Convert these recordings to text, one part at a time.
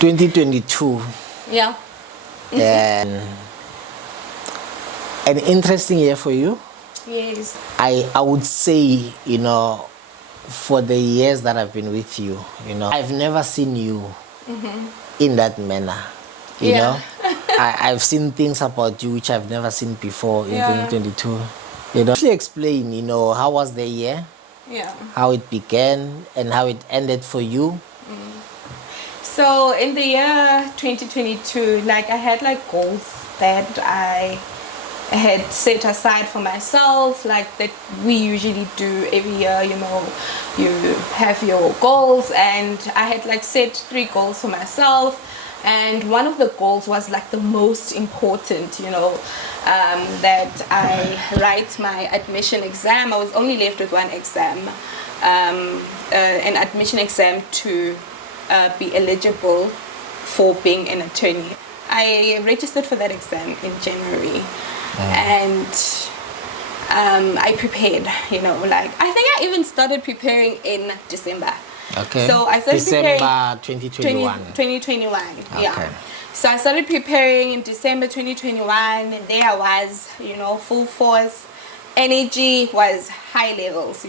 2022. Yeah. And an interesting year for you. Yes. I would say, for the years that I've been with you, I've never seen you in that manner. You Yeah. know, I've seen things about you which I've never seen before in Yeah. 2022. Actually explain, how was the year, Yeah. how it began, and how it ended for you. So in the year 2022, like I had like goals that I had set aside for myself, like that we usually do every year. You have your goals, and I had like set 3 goals for myself, and one of the goals was like the most important, that I write my admission exam. I was only left with one exam, an admission exam to be eligible for being an attorney. I registered for that exam in January, and I prepared, like I think I even started preparing in December. Okay. So I started December preparing 2021. 2021, Okay. yeah. So I started preparing in December 2021, and there I was, full force. Energy was high levels,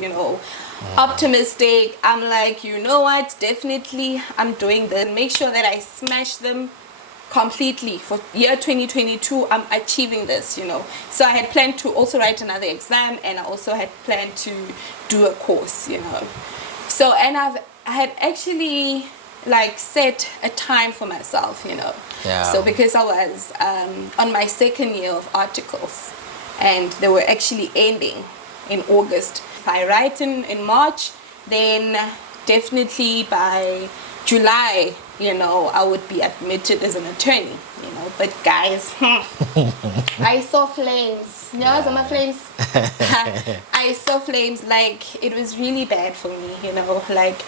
optimistic. I'm like, you know what, definitely I'm doing this. Make sure that I smash them completely for year 2022. I'm achieving this, So I had planned to also write another exam, and I also had planned to do a course, So, and I had actually like set a time for myself, Yeah. So because I was on my 2nd year of articles, and they were actually ending in August. If I write in March, then definitely by July, I would be admitted as an attorney, But guys, I saw flames. Some flames. I saw flames. Like, it was really bad for me, Like,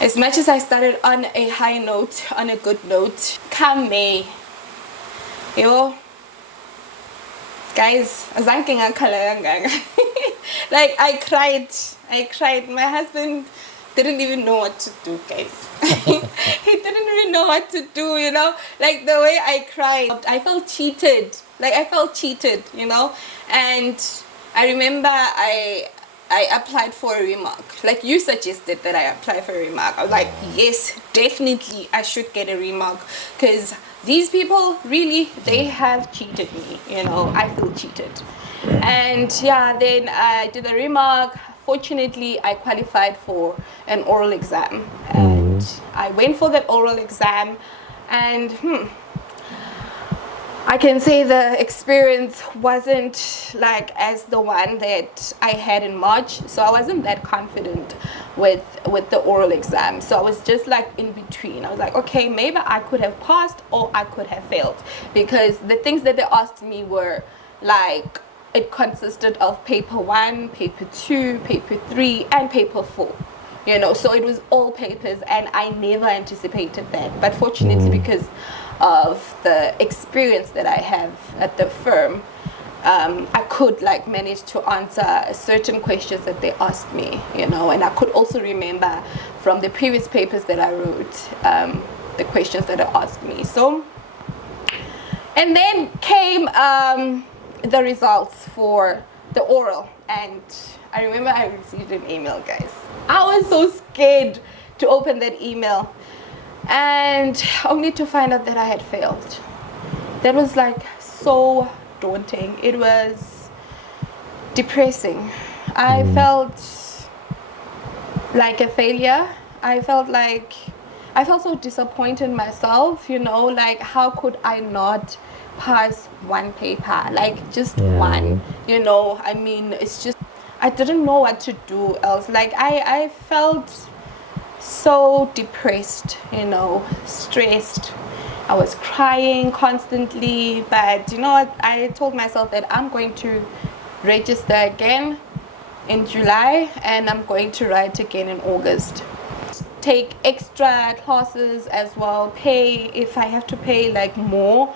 as much as I started on a high note, on a good note, come May, guys, like I cried. My husband didn't even know what to do, guys. He didn't even know what to do, like the way I cried. I felt cheated, and I remember I applied for a remark. Like you suggested that I apply for a remark. I was like, yes, definitely I should get a remark, because these people really, they have cheated me, I feel cheated. And yeah, then I did a remark. Fortunately, I qualified for an oral exam, and I went for that oral exam, and I can say the experience wasn't like as the one that I had in March, so I wasn't that confident with the oral exam. So I was just like in between. I was like, okay, maybe I could have passed or I could have failed, because the things that they asked me were like, it consisted of paper 1, paper 2, paper 3, and paper 4. So it was all papers, and I never anticipated that. But fortunately, because of the experience that I have at the firm, I could like manage to answer certain questions that they asked me, and I could also remember from the previous papers that I wrote, the questions that they asked me. So, and then came the results for the oral, and I remember I received an email, guys. I was so scared to open that email, and only to find out that I had failed. That was like so daunting. It was depressing. I felt like a failure. I felt so disappointed in myself, like how could I not pass one paper, like just one, I mean, it's just, I didn't know what to do else. Like I felt so depressed, stressed. I was crying constantly, but I told myself that I'm going to register again in July, and I'm going to write again in August. Take extra classes as well, pay if I have to pay like more.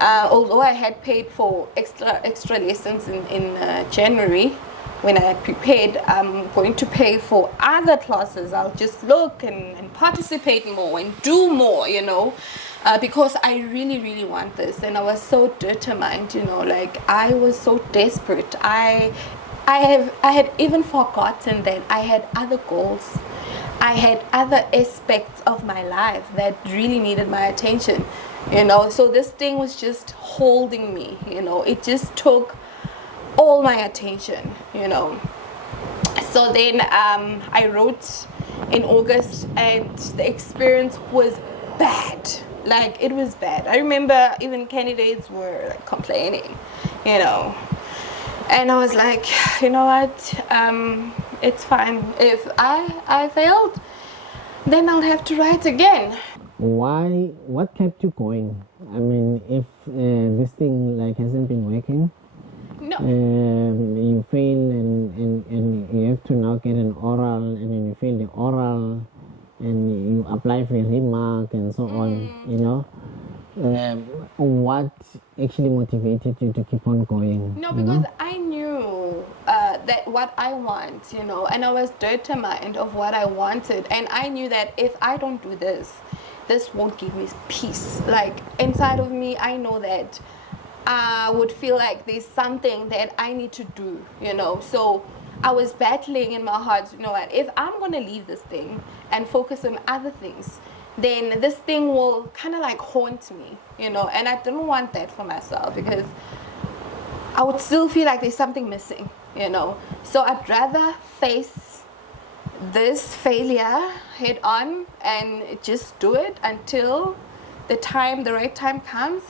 Although I had paid for extra lessons in January, when I had prepared, I'm going to pay for other classes. I'll just look and participate more and do more, you know, because I really, really want this. And I was so determined, you know, like I was so desperate. I had even forgotten that I had other goals. I had other aspects of my life that really needed my attention, you know. So this thing was just holding me, you know. It just took all my attention, you know. So then I wrote in August, and the experience was bad. Like, it was bad. I remember even candidates were like complaining, you know. And I was like, you know what, it's fine. If I failed, then I'll have to write again. Why? What kept you going? I mean, if this thing like hasn't been working, No. you fail and you have to now get an oral, and then you fail the oral, and you apply for a remark and so on. You know, what actually motivated you to keep on going? No, because I knew that what I want, you know, and I was determined of what I wanted, and I knew that if I don't do this, this won't give me peace. Like, inside of me, I know that I would feel like there's something that I need to do, you know. So I was battling in my heart, you know what, if I'm going to leave this thing and focus on other things, then this thing will kind of like haunt me, you know. And I didn't want that for myself, because I would still feel like there's something missing, you know. So I'd rather face this failure head on and just do it until the right time comes,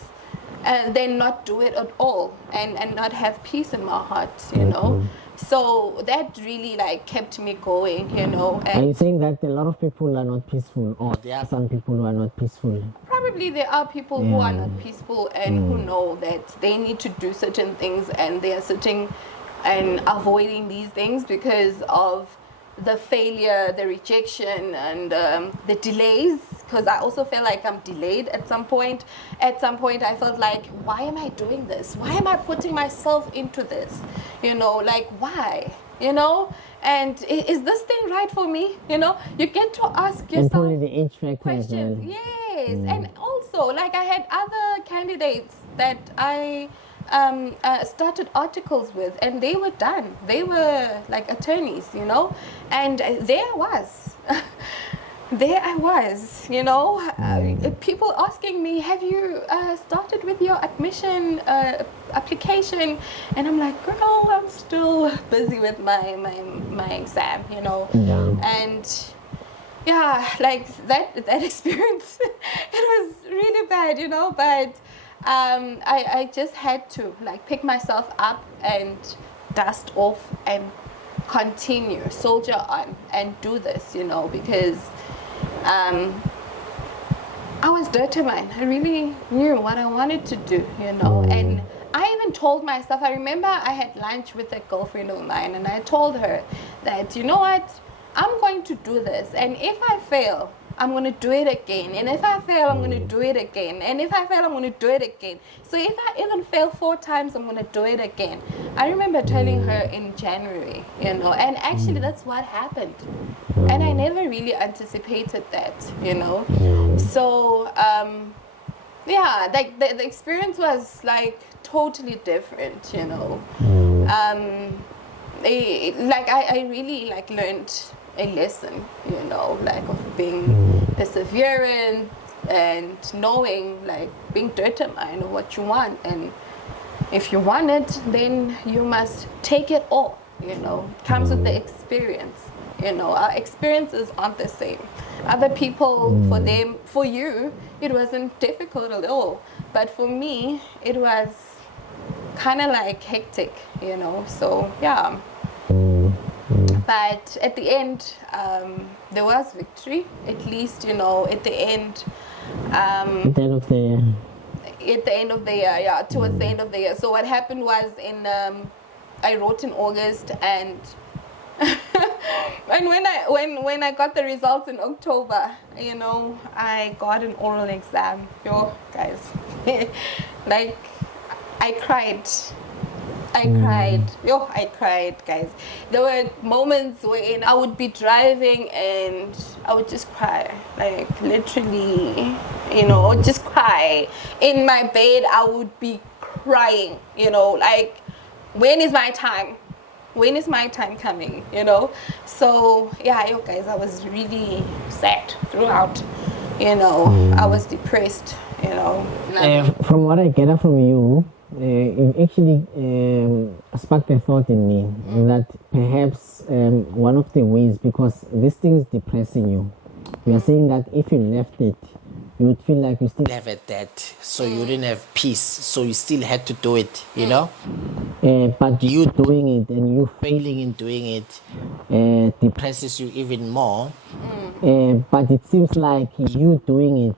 and then not do it at all, and not have peace in my heart, you know. So that really like kept me going, you know. Are you saying that a lot of people are not peaceful, or there are some people who are not peaceful? Probably there are people who are not peaceful and who know that they need to do certain things, and they are sitting and avoiding these things because of the failure, the rejection, and the delays. Because I also feel like I'm delayed at some point. At some point I felt like, why am I doing this? Why am I putting myself into this? You know, like, why? You know? And is this thing right for me? You know, you get to ask yourself, and probably the age factor questions. as well. Yes. And also, like, I had other candidates that I started articles with, and they were done. They were like attorneys, you know. And there I was. There I was, you know. People asking me, have you started with your admission application? And I'm like, girl, I'm still busy with my exam, you know. And yeah, like that experience, it was really bad, you know. But I just had to like pick myself up and dust off and continue, soldier on, and do this, you know, because I was determined. I really knew what I wanted to do, you know. And I even told myself, I remember I had lunch with a girlfriend of mine, and I told her that, you know what, I'm going to do this, and if I fail, I'm going to do it again, and if I fail, I'm going to do it again, and if I fail, I'm going to do it again. So if I even fail 4 times, I'm going to do it again. I remember telling her in January, you know, and actually that's what happened. And I never really anticipated that, you know. So yeah, like the experience was like totally different, you know. I really like learned a lesson, you know, like of being perseverant and knowing, like being determined of what you want, and if you want it, then you must take it all, you know. It comes with the experience, you know. Our experiences aren't the same. Other people, for you, it wasn't difficult at all, but for me, it was kind of like hectic, you know. So yeah. But at the end, there was victory, at least, you know, at the end. At the end of the year. At the end of the year, yeah, towards the end of the year. So what happened was, I wrote in August, and and when I got the results in October, you know, I got an oral exam. Yo, guys, like, I cried. I cried. Yo, I cried, guys. There were moments when I would be driving and I would just cry. Like, literally, just cry. In my bed, I would be crying, like, when is my time? When is my time coming, So, yeah, yo, guys, I was really sad throughout, I was depressed, From what I gather from you, it actually sparked a thought in me that perhaps one of the ways, because this thing is depressing you, you are saying that if you left it, you would feel like you still have a debt, so you didn't have peace, so you still had to do it, but you doing it and you failing in doing it depresses you even more. But it seems like you doing it,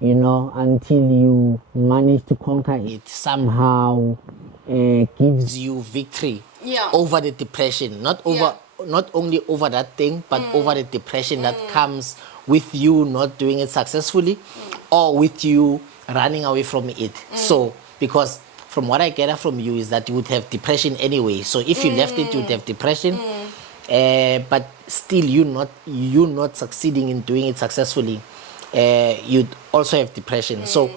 until you manage to conquer it somehow gives You victory Yeah. over the depression, not only over that thing, but over the depression that comes with you not doing it successfully, or with you running away from it. So, because from what I gather from you is that you would have depression anyway. So if you left it, you would have depression. But still, you not succeeding in doing it successfully, you'd also have depression. So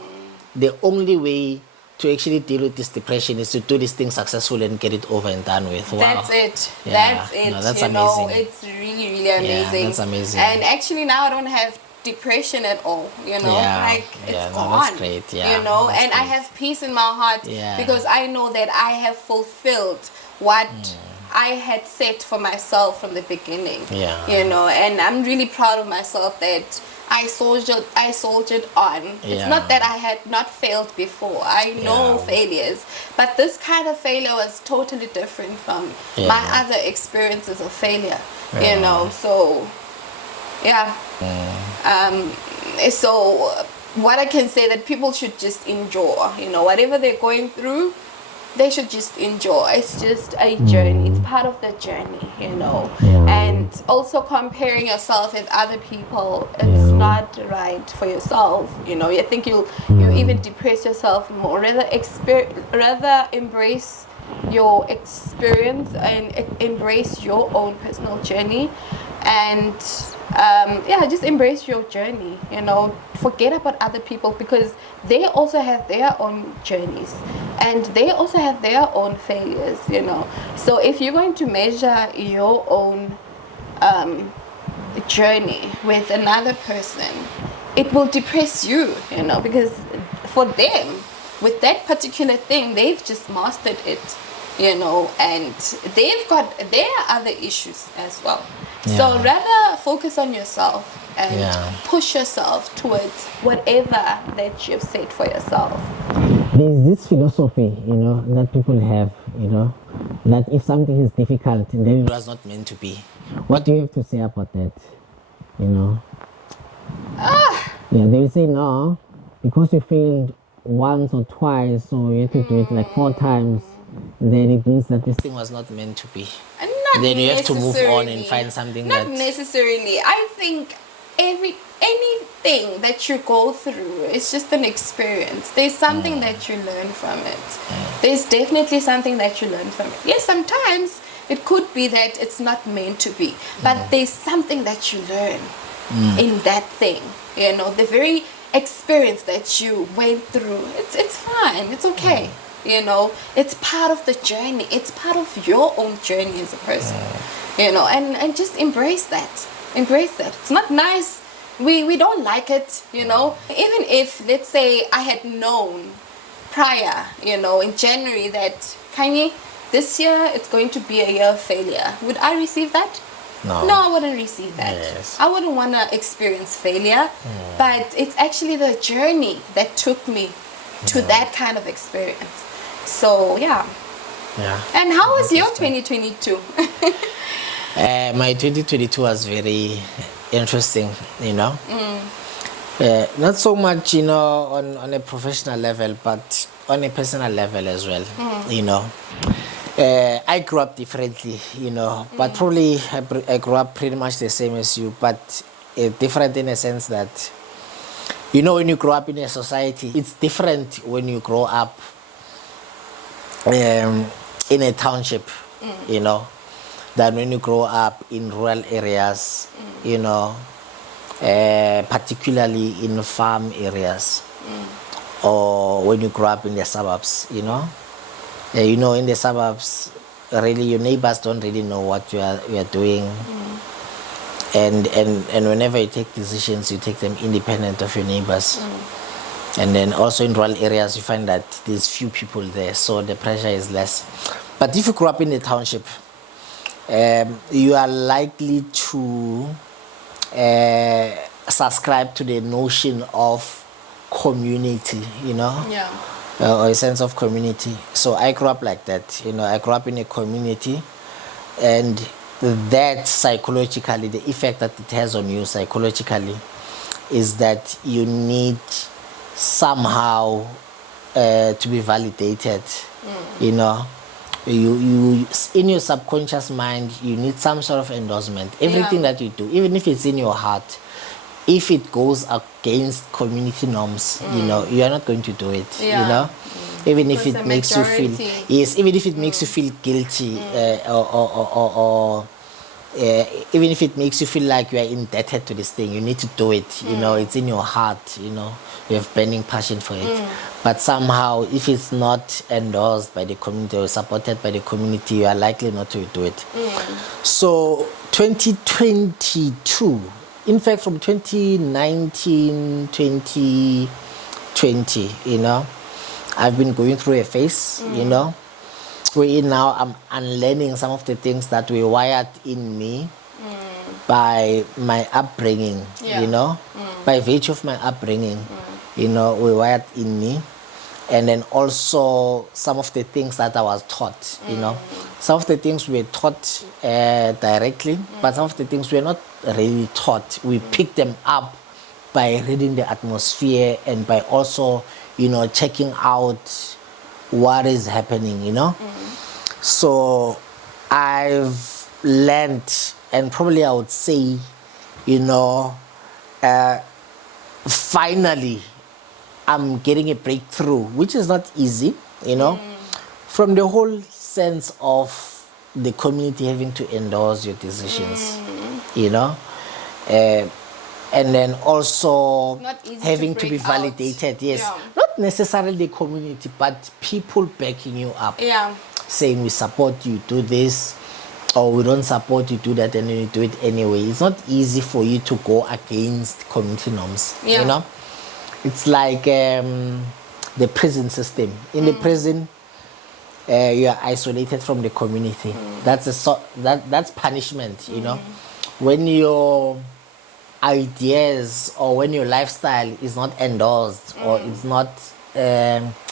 the only way to actually deal with this depression is to do this thing successfully and get it over and done with. Wow. That's it. Yeah. That's it. No, that's you know, amazing. it's really, really amazing. Yeah, that's amazing. And actually now I don't have depression at all, Yeah. like it's Yeah, no, gone. that's great. Yeah, that's and I great. have peace in my heart Yeah. because I know that I have fulfilled what I had set for myself from the beginning. Yeah. And I'm really proud of myself that I soldiered on. It's Yeah. not that I had not failed before. I know Yeah. failures, but this kind of failure was totally different from Yeah. my other experiences of failure. Yeah. So yeah. So what I can say that people should just enjoy. Whatever they're going through, they should just enjoy. It's just a journey. It's part of the journey, And also comparing yourself with other people, it's not right for yourself. I think you even depress yourself more. Rather embrace your experience and embrace your own personal journey, and just embrace your journey. Forget about other people because they also have their own journeys and they also have their own failures. So if you're going to measure your own journey with another person, it will depress you. Because for them, with that particular thing, they've just mastered it. And they've got their other issues as well. So Yeah. rather focus on yourself and Yeah. push yourself towards whatever that you've set for yourself. There's this philosophy, that people have, that if something is difficult, then It was not meant to be. what do you have to say about that? Yeah, they will say no, because you failed once or twice, so you have to do it like 4 times. Then it means that this Thing was not meant to be. And not Then you have to move on and necessarily. find something Not that- necessarily. I think anything that you go through is just an experience. There's something that you learn from it. There's definitely something that you learn from it. Yes, sometimes it could be that it's not meant to be, but there's something that you learn in that thing. The very experience that you went through. It's fine. It's okay. It's part of the journey. It's part of your own journey as a person. And just embrace that. Embrace that. It's not nice. We don't like it, Even if, let's say, I had known prior, in January that, Khanyi, this year it's going to be a year of failure. Would I receive that? No. I wouldn't receive that. Yes. I wouldn't want to experience failure. But it's actually the journey that took me to that kind of experience. So, yeah. Yeah. And how was your 2022? My 2022 was very interesting, not so much, on a professional level, but on a personal level as well, I grew up differently, but probably I grew up pretty much the same as you, but different in a sense that, when you grow up in a society, it's different when you grow up in a township, you know, than when you grow up in rural areas, you know, particularly in farm areas, or when you grow up in the suburbs, you know. You know, in the suburbs, really your neighbors don't really know what you are doing. And whenever you take decisions, you take them independent of your neighbors. And then also in rural areas, you find that there's few people there, so the pressure is less. But if you grow up in the township, you are likely to subscribe to the notion of community, you know, or a sense of community. So I grew up like that, you know. I grew up in a community, and that psychologically, the effect that it has on you psychologically is that you need somehow to be validated, you know. You in your subconscious mind, you need some sort of endorsement. Everything that you do, even if it's in your heart, if it goes against community norms, you know, you are not going to do it, you know. Even if it makes you feel, even if it makes you feel guilty, or even if it makes you feel like you are indebted to this thing, you need to do it, you know. It's in your heart, you know, you have burning passion for it. But somehow, if it's not endorsed by the community or supported by the community, you are likely not to do it. So 2022, in fact from 2019, 2020, you know, I've been going through a phase, you know, where now I'm unlearning some of the things that were wired in me by my upbringing, you know, by virtue of my upbringing, you know, were wired in me. And then also some of the things that I was taught, you know. Some of the things we were taught directly, but some of the things we were not really taught. We picked them up by reading the atmosphere and by also, you know, checking out what is happening, you know. So I've learned, and probably I would say, you know, finally I'm getting a breakthrough, which is not easy, you know, from the whole sense of the community having to endorse your decisions, you know, and then also having to be validated. Yes, not necessarily the community, but people backing you up, saying we support you, do this, or we don't support you, do that, and then you do it anyway. It's not easy for you to go against community norms, you know. It's like the prison system. In the prison, you are isolated from the community. That's punishment, you know. When your ideas or when your lifestyle is not endorsed or it's not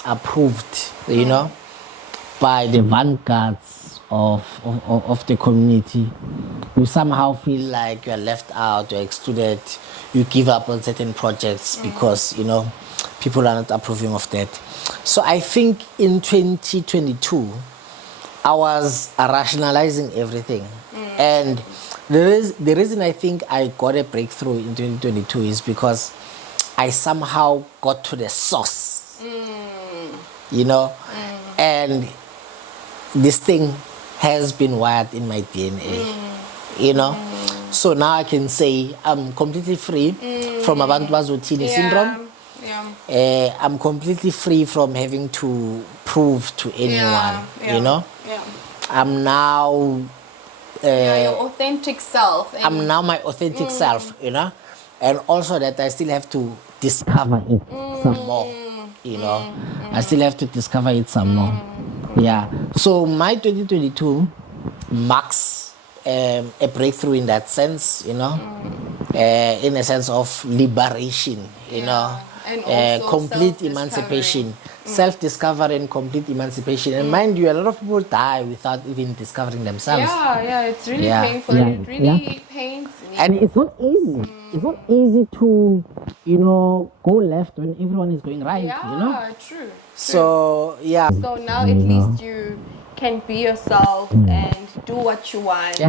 approved, you know, by the vanguards of the community, you somehow feel like you are left out, you're excluded, you give up on certain projects because, you know, people are not approving of that. So I think in 2022, I was rationalizing everything. And the reason I think I got a breakthrough in 2022 is because I somehow got to the source, you know, and this thing has been wired in my DNA, you know. So now I can say I'm completely free from Abantu Bazothini syndrome. I'm completely free from having to prove to anyone, you know. I'm now your authentic self. I'm now my authentic self, you know, and also that I still have to discover it some more, you know. I still have to discover it some more. Yeah. So my 2022 marks a breakthrough in that sense, you know, in a sense of liberation, you know, And also complete emancipation, self-discovery and complete emancipation. And mind you, a lot of people die without even discovering themselves. It's really painful. It really pains me. And it's not easy. It's not easy to, you know, go left when everyone is going right, you know? True. So, yeah. So now at least you can be yourself and do what you want.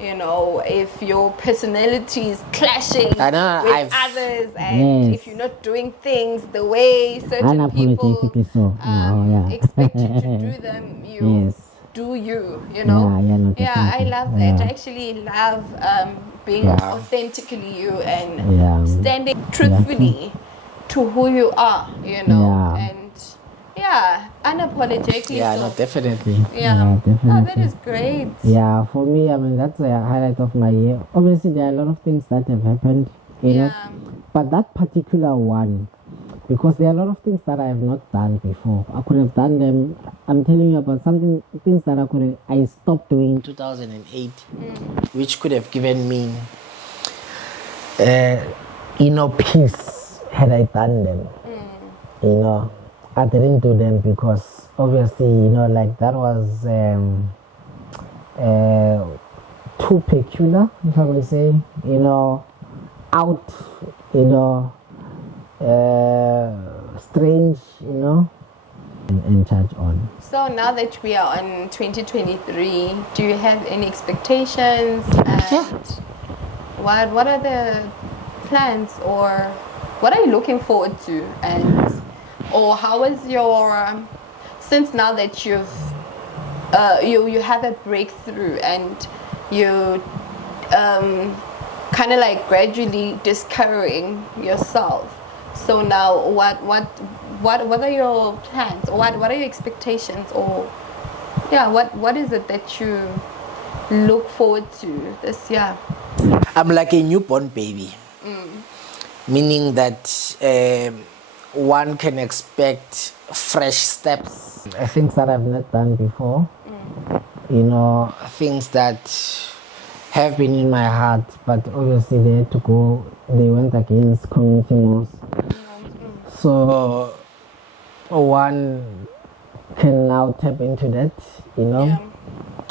you know, if your personality is clashing I know, with others, and if you're not doing things the way certain people Unapologetically so. Yeah. expect you to do them, you Yes. do you know. No, Yeah, I definitely. love that. Yeah. I actually love being Yeah. authentically you and Yeah. standing truthfully to who you are, you know. Yeah. And yeah, unapologetically Yeah, so. no, definitely. Yeah. Oh, that Definitely. is great. Yeah, for me, I mean, that's a highlight of my year. Obviously, there are a lot of things that have happened, you know, Yeah. but that particular one, because there are a lot of things that I have not done before. I could have done them. I'm telling you about things that I stopped doing. 2008, which could have given me, peace had I done them. You know, I didn't do them because obviously, like that was too peculiar, if I may say, out, strange, and charge on. So now that we are on 2023, do you have any expectations? And what are the plans, or what are you looking forward to? And or how is your since now that you have a breakthrough and you kind of like gradually discovering yourself. So now what are your plans, or what are your expectations, or what is it that you look forward to this year? I'm like a newborn baby, meaning that one can expect fresh steps, Things that I've not done before, things that have been in my heart, but obviously they had to go, they went against community norms. So one can now tap into that,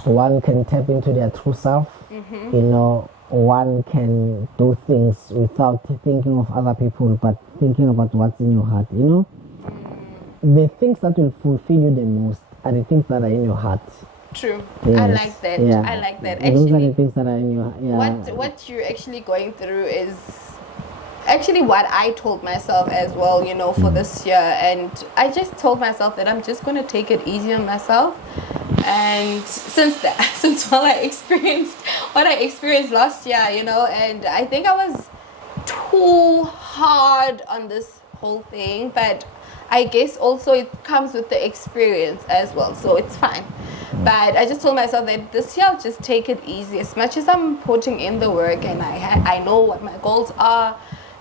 one can tap into their true self, one can do things without thinking of other people, but thinking about what's in your heart, The things that will fulfill you the most are the things that are in your heart. True. Yes. I like that. Yeah. I like that. Those are Actually, the things that are in your what you're actually going through is actually what I told myself as well, for this year. And I just told myself that I'm just going to take it easy on myself. And since what I experienced last year, and I think I was too hard on this whole thing, but I guess also it comes with the experience as well, so it's fine. But I just told myself that this year I'll just take it easy. As much as I'm putting in the work and I know what my goals are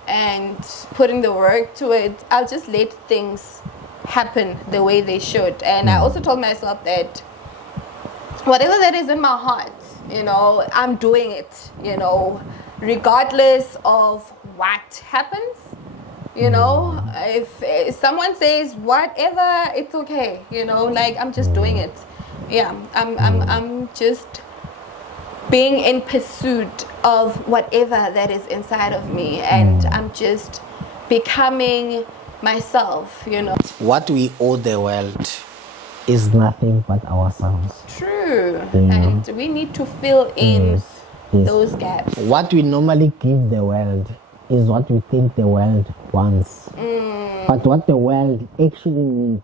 and putting the work to it, I'll just let things happen the way they should. And I also told myself that whatever that is in my heart, I'm doing it, regardless of what happens. If someone says whatever, it's okay, I'm just doing it. Yeah, I'm just being in pursuit of whatever that is inside of me, and I'm just becoming myself, what we owe the world is nothing but ourselves. True. And we need to fill in those gaps. What we normally give the world is what we think the world wants. But what the world actually needs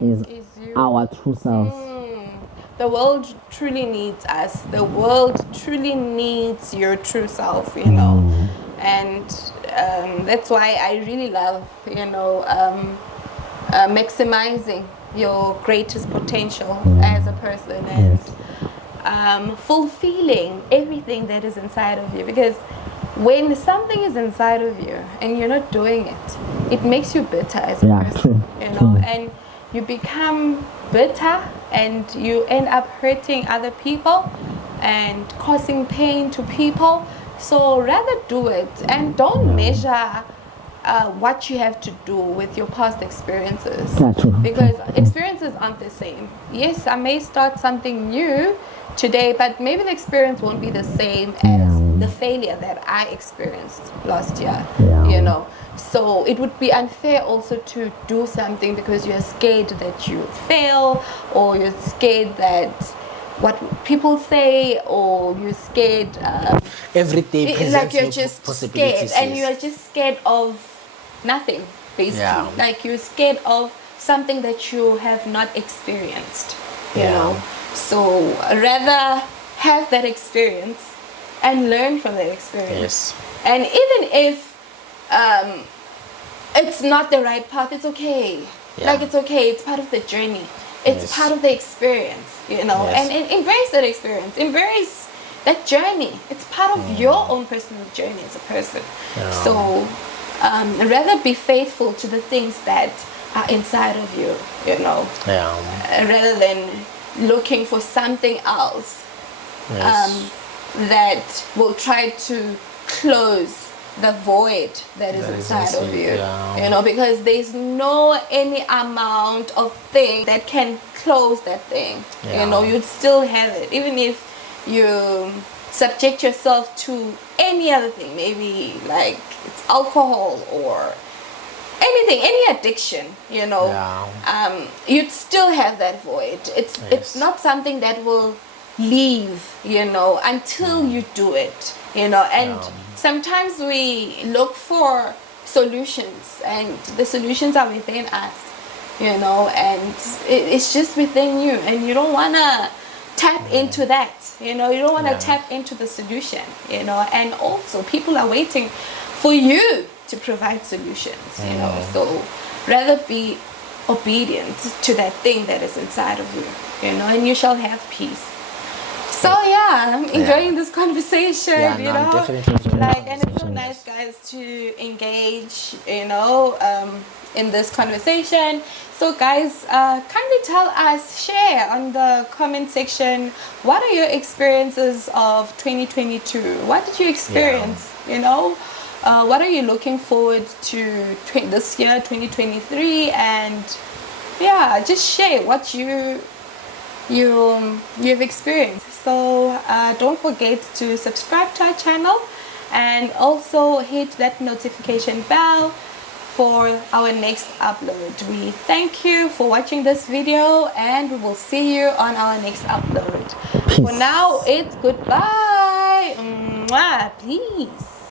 is our true selves. The world truly needs us. The world truly needs your true self, And that's why I really love, maximizing your greatest potential as a person and fulfilling everything that is inside of you. Because when something is inside of you and you're not doing it, it makes you bitter as a person, and you become bitter and you end up hurting other people and causing pain to people. So rather do it, and don't measure what you have to do with your past experiences, because experiences aren't the same. Yes, I may start something new today, but maybe the experience won't be the same as the failure that I experienced last year, So it would be unfair also to do something because you're scared that you fail, or you're scared that what people say, or you're scared. Every day presents Like you're new just possibilities. scared, and yes. you're just scared of nothing, basically. Yeah. Like you're scared of something that you have not experienced. You Yeah. know, so rather have that experience and learn from that experience. Yes. And even if it's not the right path, it's okay. Yeah. Like it's okay. It's part of the journey. It's Yes. part of the experience, you know. Yes. And embrace that experience. Embrace that journey. It's part of your own personal journey as a person. Yeah. So rather be faithful to the things that are inside of you, you know, Yeah. rather than looking for something else Yes. that will try to close the void that is That is inside of inside, you. yeah. You know, because there's no any amount of thing that can close that thing. Yeah. You know, you'd still have it, even if you subject yourself to any other thing, maybe like it's alcohol or anything, any addiction, you know. Yeah. You'd still have that void. It's Yes. not something that will leave, you know, until you do it, you know. And Yeah. sometimes we look for solutions, and the solutions are within us, you know, and it's just within you, and you don't want to tap into that, you know. You don't want to Yeah. tap into the solution, you know. And also people are waiting for you to provide solutions, you know. So rather be obedient to that thing that is inside of you, you know, and you shall have peace. So yeah, I'm enjoying this conversation, Yeah, you no, I'm know, definitely enjoying like, the and it's so conversation, nice, yes. guys, to engage, you know, in this conversation. So guys, kindly tell us, share on the comment section, what are your experiences of 2022? What did you experience? You know, what are you looking forward to this year, 2023? And yeah, just share what you've experienced. So don't forget to subscribe to our channel, and also hit that notification bell for our next upload. We thank you for watching this video, and we will see you on our next upload. For now, it's goodbye. Mwah, peace.